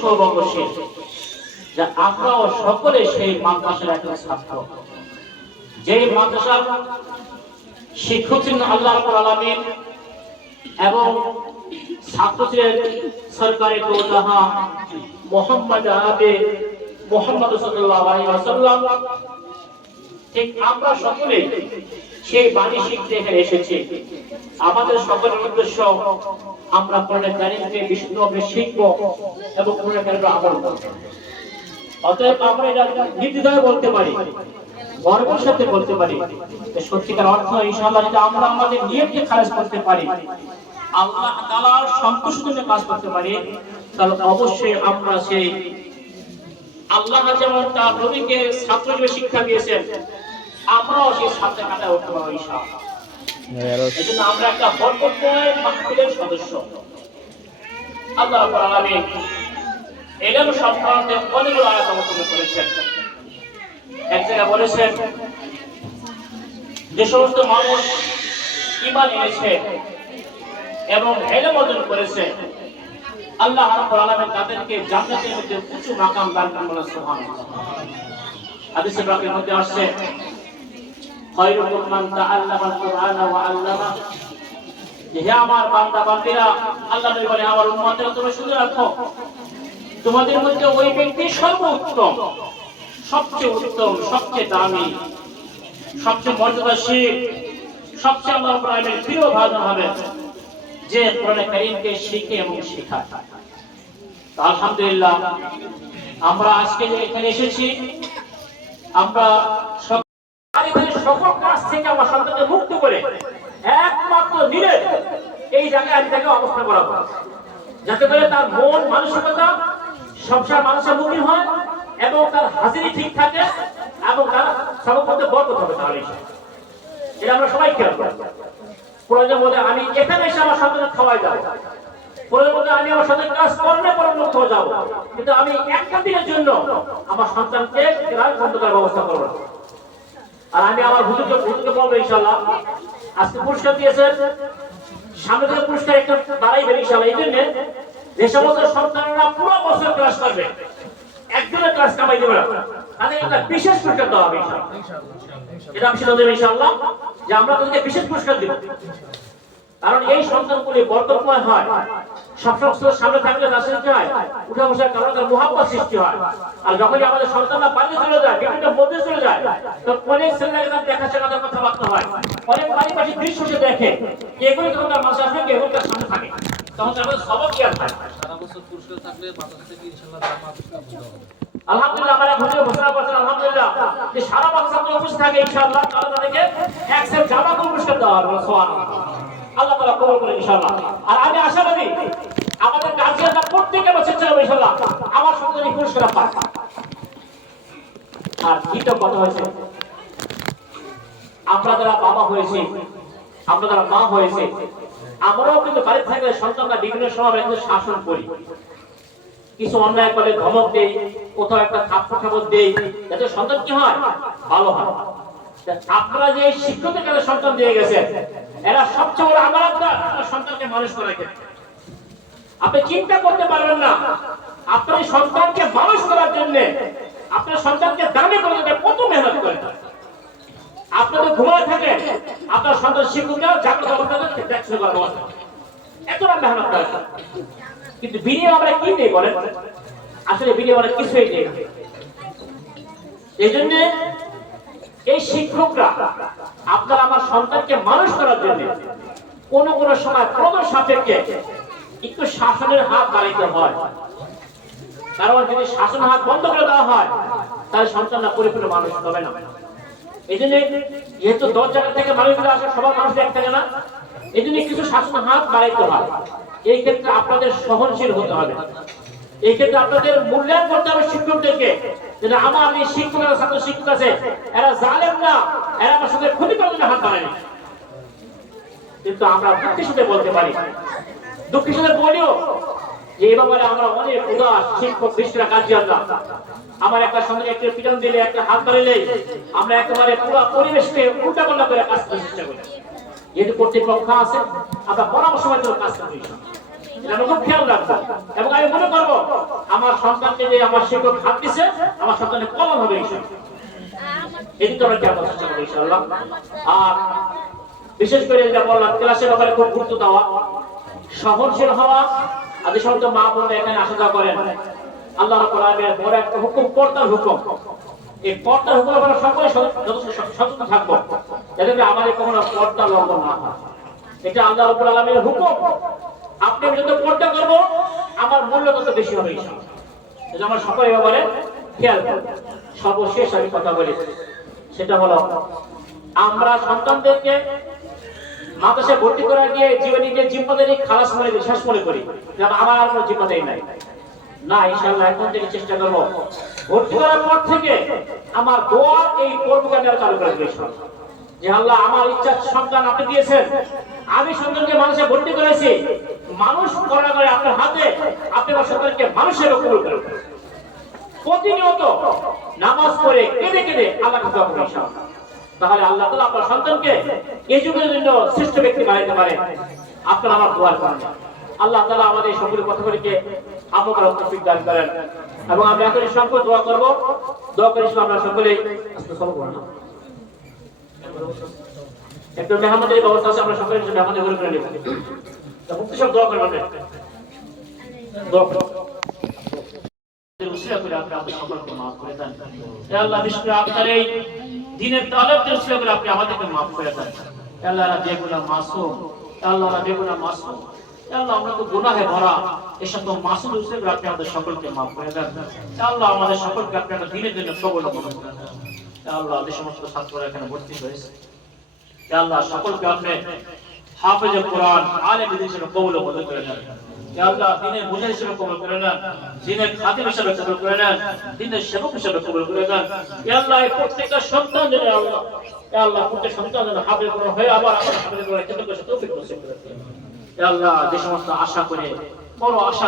সৌভাগ্যশীল যে আমরাও সকলে সেই মাদ্রাসার একজন ছাত্র, যেই মাদ্রাসার শিক্ষক ছিলেন আল্লাহ রাব্বুল আলামিন এবং ছাত্র ছিলেন সরকারি দৌজাহা মোহাম্মদ আবে মোহাম্মদ সাল্লাল্লাহু আলাইহি ওয়াসাল্লাম। ঠিক আমরা সকলে সেই বাণী শিখতে এখানে এসেছি। আমাদের সকলের উদ্দেশ্য আমরা কোরআনের কারিমকে বিশুদ্ধভাবে শিখব এবং কোরআনের কারিমে আমল করব। অতএব আমরা এটা নির্দ্বিধায় বলতে পারি, গর্বের সাথে বলতে পারি যে সত্যিকার অর্থ ইনশাআল্লাহ যদি আমরা আমাদের নিয়তকে খালেস করতে পারি, আল্লাহ তাআলার সন্তুষ্টির জন্য কাজ করতে পারি, তাহলে অবশ্যই আমরা সেই আল্লাহ যেমন তার নবীকে ছাত্র হিসেবে শিক্ষা দিয়েছেন, আমরাও সেই ছাত্র কাটায় উঠতে পারবো ইনশাআল্লাহ। এজন্য আমরা একটা বরকতময় মাহফিলের সদস্য। আল্লাহ রাব্বুল আলামিন এলেম সম্পর্কে অনেকগুলো আয়াত অবতীর্ণ করেছেন। এক জায়গায় বলেছেন যে সমস্ত মানুষ ঈমান এনেছে এবং ইলম অর্জন করেছে, আল্লাহ রাব্বুল আলামিন তাদেরকে জান্নাতের মধ্যে উঁচু মাকাম দান করবেন। সুবহানাল্লাহ। হাদিসে পাকের মধ্যে আসছে খায়রুকুম মান তাআল্লামাল কুরআনা ওয়া আল্লামা, হে আমার বান্দা বান্দীরা, আল্লাহ নবী বলে আমার উম্মতরা তোমরা শুনে রাখো, তোমাদের মধ্যে ওই ব্যক্তি সর্বোত্তম, সবচেয়ে উত্তম, সবচেয়ে দামি, সবচেয়ে মর্যাদাশীল, সবচেয়ে আল্লাহ রাব্বুল আলামিনের প্রিয় ভাজন হবে যে কোরআন কারীমকে শিখে এবং শেখায়। আলহামদুলিল্লাহ আমরা আজকে যে এখানে এসেছি, আমরা সকল কাজ থেকে আমার সন্তানকে মুক্ত করে একমাত্র নিরে এই জায়গায় আমি তাকে অবস্থান করাবো, যাতে করে তার মন মানসিকতা সবসময় মানুষের মুখী হয় এবং তার হাজিরি ঠিক থাকে এবং তার সবার মধ্যে বরকত হবে। তাহলে এটা আমরা সবাই খেয়াল করি। প্রয়োজন বলে আমি এখানে এসে আমার সন্তানকে খাওয়াই যাবো, প্রয়োজন বলে আমি আমার সন্তান কাজ করলে পরে মুক্ত যাবো, কিন্তু আমি একটা দিনের জন্য আমার সন্তানকে বন্ধ করার ব্যবস্থা করবো। আর আমি আমার হুজুরকে বলবো ইনশাআল্লাহ, আজকে পুরস্কার দিয়েছেন, সামনে থেকে পুরস্কার একটা বাড়াইবেন ইনশাআল্লাহ। এই জন্য যে সমস্ত সন্তানরা পুরো বছর ক্লাস করবে, একজনের ক্লাস কামাই দেবে না, তাদের একটা বিশেষ পুরস্কার দেওয়া হবে ইনশাআল্লাহ। এটা আমি সিদ্ধান্ত নেব ইনশাআল্লাহ যে আমরা তাদেরকে বিশেষ পুরস্কার দেব, কারণ এই সন্তানগুলি বরকতময় হয়। সবসময় সামনে থাকলে তার সৃষ্টি হয়, উঠা বসার কারণে তার মুহাব্বত সৃষ্টি হয়। আর যখনই আমাদের সন্তানরা বাইরে চলে যায়, বিভিন্ন মধ্যে চলে যায়, তখন অনেক ছেলেরা তার দেখাশোনা তার কথাবার্তা হয়, অনেক পারিপার্শ্বিক দৃশ্য সে দেখে, এগুলি তখন তার মাঝে আসে, এগুলো তার সামনে থাকে, তখন আমাদের সবক জ্ঞান হয়। সারা বছর পুরস্কার থাকলে মাথা থেকে ইনশাআল্লাহ জামাত হবে। আলহামদুলিল্লাহ আমরা ঘুরে ঘোষণা করছেন আলহামদুলিল্লাহ যে সারা বছর উপস্থিত থাকে ইনশাআল্লাহ, তাহলে তাদেরকে একসের জামাত পুরস্কার দেওয়া হবে। সুবহানাল্লাহ। আল্লাহ তাআলা কবুল করুন ইনশাআল্লাহ। আর আমি আশাবাদী আমাদের গার্জিয়ানরা প্রত্যেকটা বছর চাইবে ইনশাআল্লাহ আমার সন্তান এই পুরস্কার পায়। আর দ্বিতীয় কথা হয়েছে, আমরা যারা বাবা হয়েছি, আমরা যারা মা হয়েছে, আমরাও কিন্তু বাড়ি থাকলে সন্তানরা বিভিন্ন সময় কিন্তু শাসন করি, কিছু অন্যায় করে ধমক দেই, কোথাও একটা থাপ্পড় দেই, যাতে সন্তান কি হয়, ভালো হয়। আপনারা যে শিক্ষকের কাছে সন্তান দিয়ে গেছেন, এরা সবচেয়ে বড় আমানত আপনার সন্তানকে মানুষ করার ক্ষেত্রে। আপনি চিন্তা করতে পারবেন না আপনার এই সন্তানকে মানুষ করার জন্য, আপনার সন্তানকে দামি করে দিতে কত মেহনত করে। আপনাদের ঘুমায় থাকে, আপনার সন্তান শিক্ষকরা জাগ্রত অবস্থাতে দেখছে করার ব্যবস্থা, এতটা মেহনত করে। কিন্তু বিনিয়োগ আমরা কি নেই বলেন? আসলে বিনিয়োগ আমরা কিছুই নেই। এই জন্য এই শিক্ষকরা আপনারা আমার সন্তানকে মানুষ করার জন্য কোন কোন সময় প্রয়োজন সাপেক্ষে একটু শাসনের হাত বাড়াইতে হয়, কারণ যদি শাসন হাত বন্ধ করে দেওয়া হয় তাহলে সন্তানরা পরিপূর্ণ মানুষ হবে না। এই জন্য যেহেতু 10 জায়গা থেকে মানুষগুলো আসে, সবার মানুষ এক থাকে না, এই জন্য কিছু শাসন হাত বাড়াইতে হয়। এই ক্ষেত্রে আপনাদের সহনশীল হতে হবে, এই ক্ষেত্রে আপনাদের মূল্যায়ন করতে হবে শিক্ষকদেরকে, যে আমার এই শিক্ষকরা ছাত্র শিক্ষক আছে, এরা জালেম না, এরা আমার সাথে ক্ষতি করার জন্য হাত বাড়ায়নি। কিন্তু আমরা দুঃখের সাথে বলতে পারি, দুঃখের সাথে বলিও যে এই ব্যাপারে আমরা অনেক উদাস শিক্ষক দৃষ্টিরা গার্জিয়ানরা। আমার একটা সঙ্গে একটা পিটন দিলে, একটা হাত ধরলে আমরা একেবারে পুরো পরিবেশকে উল্টা পাল্টা করে কাজ করার চেষ্টা করি। যেহেতু কর্তৃপক্ষ আছে, আমরা পরামর্শ মাধ্যমে কাজ করি, এটা আমরা খুব খেয়াল রাখবো। এবং আমি মনে করবো আমার সন্তানকে যে আমার শিক্ষক হাত দিছে আমার সন্তানের কলম হবে ইনশাআল্লাহ। এদিকে আমরা কেমন চেষ্টা করবো ইনশাআল্লাহ। আর বিশেষ করে যেটা বললাম ক্লাসের ব্যাপারে খুব গুরুত্ব দেওয়া, সহনশীল হওয়া। আর যে সমস্ত মা বোনরা এখানে আসা যাওয়া করেন, আল্লাহ রাব্বুল আলামিনের বড় একটা হুকুম, পর্দার হুকুম। এই পর্দার হুকুম আমরা সকলে সচেতন থাকবো, যাতে করে আমাদের কোনো পর্দা লঙ্ঘন না হয়। এটা আল্লাহ রাব্বুল আলামিনের হুকুম। আপনি আমি যত পর্দা করবো আমার মূল্য তত বেশি হবে ইনশাআল্লাহ। এটা আমরা সকলে ব্যাপারে খেয়াল করব। সর্বশেষ আমি কথা বলি, সেটা হলো আমরা সন্তানদেরকে মাদ্রাসায় ভর্তি করা গিয়ে জীবনীকে জিম্মাদারি খালাস মনে করি, শেষ মনে করি, যেন আমার আর কোনো জিম্মাদারি নাই। না, ইনশাআল্লাহ এখন থেকে চেষ্টা করবো ভর্তি করার পর থেকে আমার দোয়া এই কর্মকাণ্ড চালু করে দেব ইনশাআল্লাহ। যে আল্লাহ আমার ইচ্ছার সন্তান আপনি দিয়েছেন, আমি সন্তানকে মানুষে ভর্তি করেছি, মানুষ করার করে আপনার হাতে, আপনি আমার সন্তানকে মানুষের কবুল করেন। প্রতিনিয়ত নামাজ পড়ে কেঁদে কেঁদে আল্লাহকে দোয়া করি ইনশাআল্লাহ। তাহলে আল্লাহ তাআলা আপনার সন্তানকে এই যুগের জন্য শ্রেষ্ঠ ব্যক্তি বানাইতে পারে। আপনারা আমার দোয়ার কারণে আল্লাহ তাআলা আমাদের সকলের কথাগুলিকে আমল করার তৌফিক দান করেন। এবং আমরা এখন সকলে দোয়া করব। দোয়া করি আমরা সকলেই একটু মেহমানের ব্যবস্থা আছে, আমরা সকলে মেহমানের ঘরে করে নেব। মুক্তি সব দোয়া করবেন, দোয়া করবেন। উসিলা করে আপনি আমাদের সকলকে মাফ করে দেন। হে আল্লাহ, বিশেষ করে আপনার এই দ্বীনের তালেবদের উসিলা করে আপনি আমাদেরকে মাফ করে দেন। হে আল্লাহ, আমরা বেগুনাহ মাসুম, হে আল্লাহ আমরা বেগুনাহ মাসুম, হে আল্লাহ আমরা তো গুনাহে ভরা, এই সকল মাসুম উসিলা করে আপনি আমাদের সকলকে মাফ করে দেন। হে আল্লাহ, আমাদের সকলকে আপনি একটা দ্বীনের জন্য সবল করে দেন। হে আল্লাহ, যে সমস্ত ছাত্ররা এখানে ভর্তি হয়েছে, হে আল্লাহ সকলকে আপনি হাফেজে কোরআন, আলেম দ্বীন হিসেবে কবুল করে নেন। হে আল্লাহ, দ্বীনের মুজাহিদ হিসেবে কবুল করে নেন, দ্বীনের খাদিম হিসেবে কবুল করে নেন, দ্বীনের সেবক হিসেবে কবুল করে নেন। হে আল্লাহ, এই প্রত্যেকটা সন্তান যেন আল্লাহ, হে আল্লাহ প্রত্যেক সন্তান যেন হাফেজ কোরআন হয়ে আবার আমার হাফেজ কোরআন তৌফিক নসিব করে দেন। হে আল্লাহ, যে সমস্ত আশা করে বড় আশা